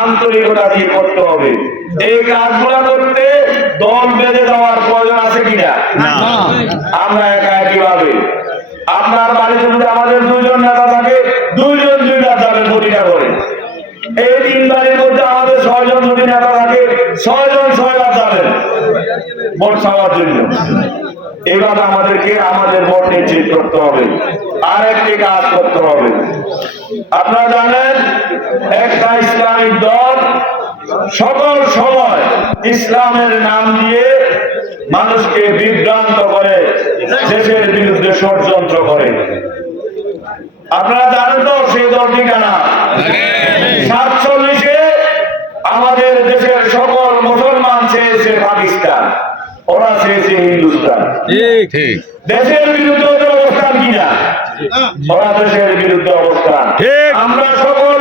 আন্তরিকতা দিয়ে করতে হবে। এই কাজগুলো করতে দল বেঁধে দেওয়ার প্রয়োজন আছে কিনা? আমরা একা কিভাবে? আপনার বাড়িতে যদি আমাদের দুইজন নেতা থাকে, দুইজন দুইটা যাবে প্রতিটা করে। এই 3 বাড়ির মধ্যে আমাদের 6 জন যদি নেতা থাকে, 6 জন 6 বার যাবেন ভোট চাওয়ার জন্য। এবার আমাদেরকে আমাদের ভোট নিশ্চিত করতে হবে। আর একটি কাজ করতে হবে। আপনারা জানেন, একটা ইসলামিক দল সকল সময় ইসলামের নাম দিয়ে মানুষকে বিভ্রান্ত করে, দেশের বিরুদ্ধে ষড়যন্ত্র করে। আপনারা জানেন তো সেই দলটি কারা? 47-এ আমাদের দেশের সকল মুসলমান চেয়েছে পাকিস্তান, ওরা চেয়েছে হিন্দুস্তান। দেশের বিরুদ্ধে ওদের অবস্থান কিনা? ওরা দেশের বিরুদ্ধে অবস্থান। আমরা সকল